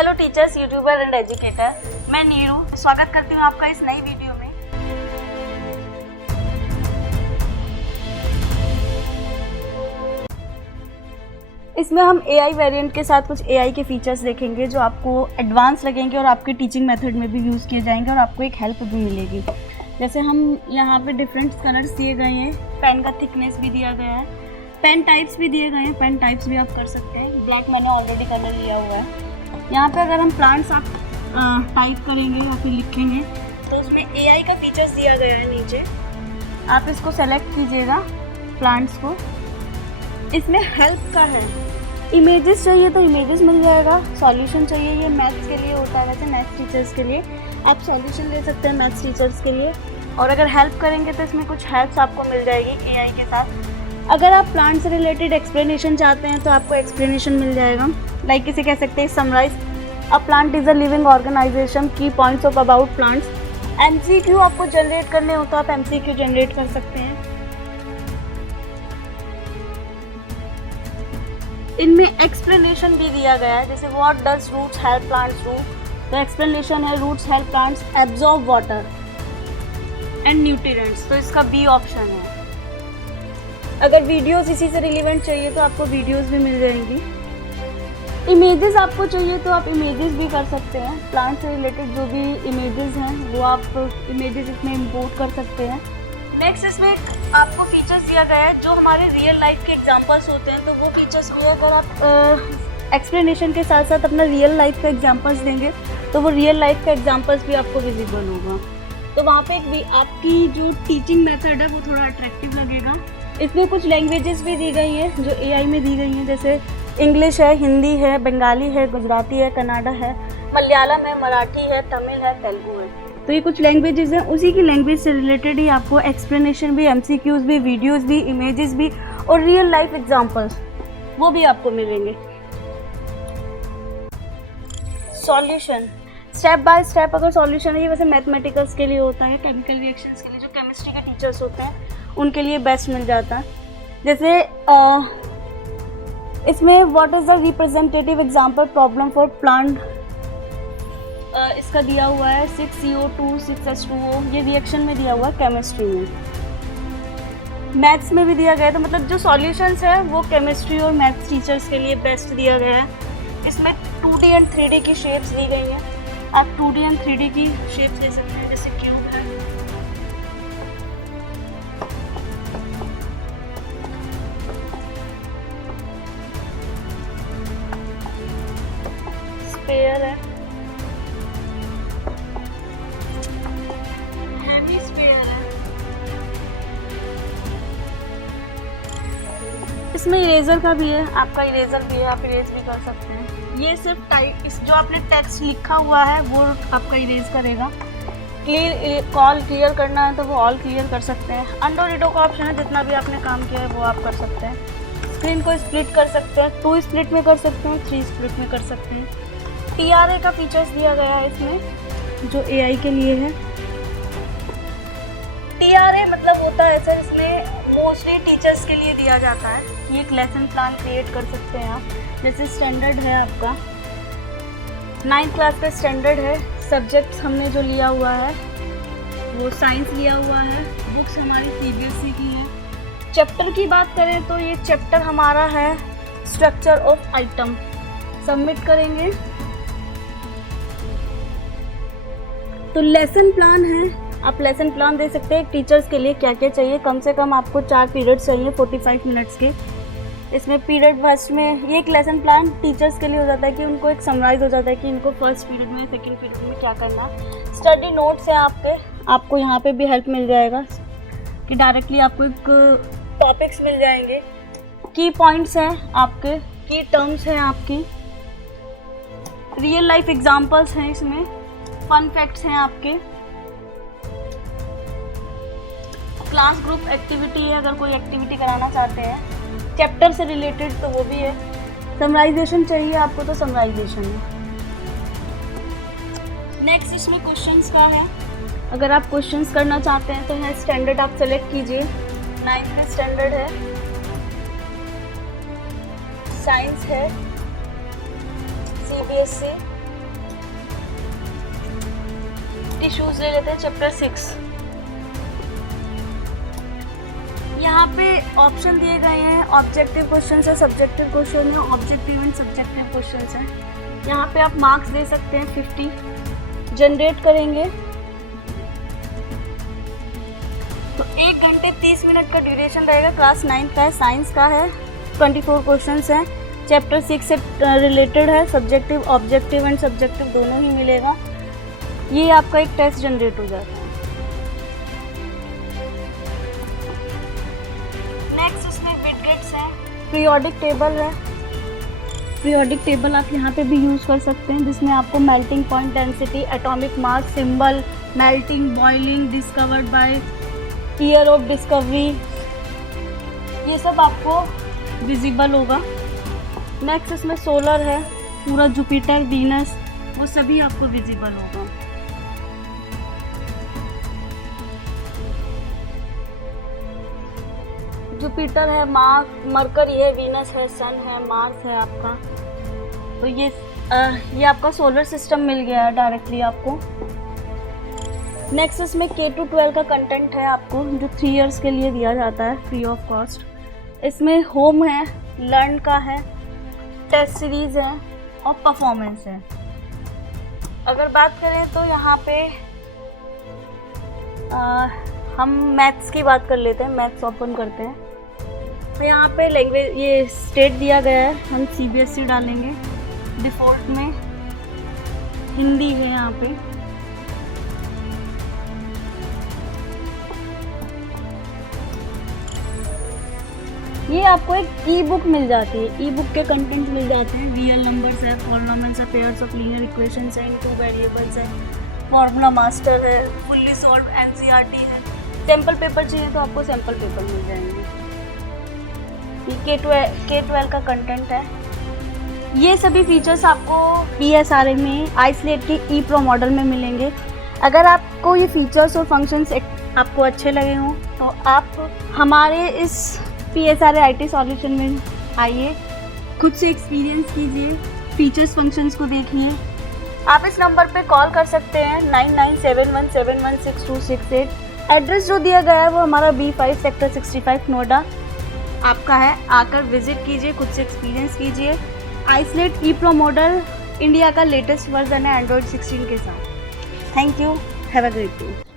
Hello teachers, YouTuber and educator, मैं नीरू स्वागत करती हूँ आपका इस नई वीडियो में। इसमें हम AI वेरिएंट के साथ कुछ AI के फीचर्स देखेंगे जो आपको एडवांस लगेंगे और आपके टीचिंग मेथड में भी यूज़ किए जाएंगे और आपको एक हेल्प भी मिलेगी। जैसे हम यहाँ पे डिफरेंट कलर्स दिए गए हैं, पेन का थिकनेस भी दिया गया है, पेन टाइप्स भी दिए गए हैं, पेन टाइप्स भी आप कर सकते हैं। ब्लैक मैंने ऑलरेडी कलर लिया हुआ है। यहाँ पे अगर हम प्लांट्स आप टाइप करेंगे या फिर लिखेंगे तो उसमें AI का फीचर्स दिया गया है नीचे। आप इसको सेलेक्ट कीजिएगा प्लांट्स को। इसमें हेल्प का है, इमेजेस चाहिए तो इमेजेस मिल जाएगा, सॉल्यूशन चाहिए, ये मैथ्स के लिए होता है, वैसे मैथ्स टीचर्स के लिए आप सॉल्यूशन ले सकते हैं मैथ्स टीचर्स के लिए। और अगर हेल्प करेंगे तो इसमें कुछ हेल्प्स आपको मिल जाएगी AI के साथ। अगर आप प्लांट से रिलेटेड एक्सप्लेनेशन चाहते हैं तो आपको एक्सप्लेनेशन मिल जाएगा। लाइक इसे कह सकते हैं summarise a plant is a living organisation, की points of about plants. MCQ आपको जनरेट करने हो तो आप MCQ जनरेट कर सकते हैं। इनमें एक्सप्लेनेशन भी दिया गया है, जैसे what does roots help plants do, तो एक्सप्लेनेशन है roots help plants absorb water and nutrients, तो इसका B ऑप्शन है। अगर वीडियोस इसी से रिलेवेंट चाहिए तो आपको वीडियोस भी मिल जाएंगी। इमेजेस आपको चाहिए तो आप इमेजेस भी कर सकते हैं, प्लांट से रिलेटेड जो भी इमेजेस हैं वो आप इमेजेस इसमें इंपोर्ट कर सकते हैं। नेक्स्ट इसमें आपको फीचर्स दिया गया है जो हमारे रियल लाइफ के एग्जांपल्स होते हैं, तो वो फीचर्स में अगर आप एक्सप्लेनेशन के साथ साथ अपना रियल लाइफ का एग्जांपल्स देंगे तो वो रियल लाइफ का एग्जांपल्स भी आपको विजिबल होगा। तो वहाँ पे आपकी जो टीचिंग मेथड है वो थोड़ा अट्रैक्टिव लगेगा। इसमें कुछ लैंग्वेजेस भी दी गई हैं जो AI में दी गई हैं, जैसे इंग्लिश है, हिंदी है, बंगाली है, गुजराती है, कन्नड़ा है, मलयालम है, मराठी है, तमिल है, तेलुगु है। तो ये कुछ लैंग्वेजेस हैं, उसी की लैंग्वेज से रिलेटेड ही आपको एक्सप्लेनेशन भी, MCQs भी, वीडियोस भी, इमेजेस भी और रियल लाइफ एग्जांपल्स वो भी आपको मिलेंगे। सॉल्यूशन स्टेप बाय स्टेप अगर सॉल्यूशन है, ये वैसे मैथमेटिकल्स के लिए होता है, केमिकल रिएक्शंस के लिए जो केमिस्ट्री के टीचर्स होते हैं उनके लिए बेस्ट मिल जाता है। जैसे इसमें what is the representative example problem for plant, इसका दिया हुआ है 6CO2 6H2O, ये रिएक्शन में दिया हुआ है केमिस्ट्री में। मैथ्स में भी दिया गया है, तो मतलब जो सॉल्यूशंस है वो केमिस्ट्री और मैथ्स टीचर्स के लिए बेस्ट दिया गया है। इसमें 2D एंड 3D की शेप्स दी गई हैं, आप 2D एंड 3D की शेप्स ले सकते हैं, जैसे क्यूब है, स्फीयर है, हेमिस्फीयर है। इसमें इरेजर का भी है, आपका इरेजर भी है, आप इरेज भी कर सकते हैं। ये सिर्फ टाइप इस जो आपने टेक्स्ट लिखा हुआ है वो आपका इरेज करेगा। कॉल क्लियर करना है तो वो ऑल क्लियर कर सकते हैं। अंडो रिडो का ऑप्शन है, जितना भी आपने काम किया है वो आप कर सकते हैं। स्क्रीन को स्प्लिट कर सकते हैं, 2 स्प्लिट में कर सकते हैं, 3 स्प्लिट में कर सकते हैं। TRA का फीचर्स दिया गया है इसमें जो AI के लिए है। TRA मतलब होता है सर, इसमें मोस्टली टीचर्स के लिए दिया जाता है। ये एक लेसन प्लान क्रिएट कर सकते हैं आप, जैसे स्टैंडर्ड है आपका 9th क्लास का स्टैंडर्ड है। सब्जेक्ट्स हमने जो लिया हुआ है वो साइंस लिया हुआ है, बुक्स हमारी CBSE की है। चैप्टर की बात करें तो ये चैप्टर हमारा है स्ट्रक्चर ऑफ आइटम। सबमिट करेंगे तो लेसन प्लान है, आप लेसन प्लान दे सकते हैं टीचर्स के लिए क्या क्या चाहिए। कम से कम आपको 4 पीरियड्स चाहिए 45 मिनट्स के। इसमें पीरियड फर्स्ट में ये एक लेसन प्लान टीचर्स के लिए हो जाता है कि उनको एक समराइज हो जाता है कि इनको फर्स्ट पीरियड में, सेकंड पीरियड में क्या करना। स्टडी नोट्स हैं आपको यहाँ पे भी हेल्प मिल जाएगा कि डायरेक्टली आपको एक टॉपिक्स मिल जाएंगे। की पॉइंट्स हैं आपके, की टर्म्स हैं आपकी, रियल लाइफ एग्जाम्पल्स हैं, इसमें फन फैक्ट्स हैं आपके। क्लास ग्रुप एक्टिविटी है, अगर कोई एक्टिविटी कराना चाहते हैं चैप्टर से रिलेटेड तो वो भी है। समराइजेशन चाहिए आपको तो समराइजेशन है। नेक्स्ट इसमें क्वेश्चंस का है, अगर आप क्वेश्चंस करना चाहते हैं तो यहाँ स्टैंडर्ड आप सेलेक्ट कीजिए। 9th में स्टैंडर्ड है, साइंस है, CBSE, सेफ्टी शूज ले लेते हैं, चैप्टर 6। यहाँ पे ऑप्शन दिए गए हैं, ऑब्जेक्टिव क्वेश्चन है, सब्जेक्टिव क्वेश्चन है, ऑब्जेक्टिव एंड सब्जेक्टिव क्वेश्चन है। यहाँ पे आप मार्क्स दे सकते हैं 50 जनरेट करेंगे तो 1 घंटे 30 मिनट का ड्यूरेशन रहेगा। क्लास 9 का है, साइंस का है, 24 क्वेश्चंस हैं, चैप्टर 6 से रिलेटेड है, सब्जेक्टिव ऑब्जेक्टिव एंड सब्जेक्टिव दोनों ही मिलेगा। ये आपका एक टेस्ट जनरेट हो जाता है। नेक्स्ट इसमें बिटगेट्स है, पीरियोडिक टेबल है। पीरियोडिक टेबल आप यहाँ पे भी यूज़ कर सकते हैं, जिसमें आपको melting point, density, atomic mass, symbol, melting, boiling, discovered by, year of discovery, ये सब आपको विजिबल होगा। नेक्स्ट इसमें सोलर है, पूरा जुपिटर, वीनस, वो सभी आपको विजिबल होगा। जुपिटर है, मरकरी है, वीनस है, सन है, मार्स है आपका। तो ये आपका सोलर सिस्टम मिल गया है डायरेक्टली आपको। नेक्स्ट इसमें K to 12 का कंटेंट है आपको, जो 3 इयर्स के लिए दिया जाता है फ्री ऑफ कॉस्ट। इसमें होम है, लर्न का है, टेस्ट सीरीज है और परफॉर्मेंस है। अगर बात करें तो यहाँ पे हम मैथ्स की बात कर लेते हैं, मैथ्स ओपन करते हैं। तो यहाँ पे लैंग्वेज, ये स्टेट दिया गया है, हम CBSE डालेंगे। डिफ़ॉल्ट में हिंदी है यहाँ पे। ये आपको एक ई बुक मिल जाती है, ई बुक के कंटेंट मिल जाते हैं। रियल नंबर्स है, पॉलिनोमियल्स है, पेयर्स ऑफ लीनियर इक्वेशंस है, इनटू वेरिएबल्स है, फॉर्मूला मास्टर है, फुल्ली सॉल्व NCERT है। सैम्पल पेपर चाहिए तो आपको सैम्पल पेपर मिल जाएंगे। ये K12 का कंटेंट है। ये सभी फीचर्स आपको PSRA में आइसलेट के ePro मॉडल में मिलेंगे। अगर आपको ये फीचर्स और फंक्शंस आपको अच्छे लगे हों तो आप हमारे इस PSRA IT सॉल्यूशन में आइए, खुद से एक्सपीरियंस कीजिए, फीचर्स फंक्शंस को देखिए। आप इस नंबर पे कॉल कर सकते हैं 9971716268। एड्रेस जो दिया गया है वो हमारा B5 सेक्टर 65 नोएडा आपका है। आकर विजिट कीजिए, खुद से एक्सपीरियंस कीजिए। आइसलेट ePro मॉडल इंडिया का लेटेस्ट वर्जन है एंड्रॉयड 16 के साथ। Thank you, have a great day.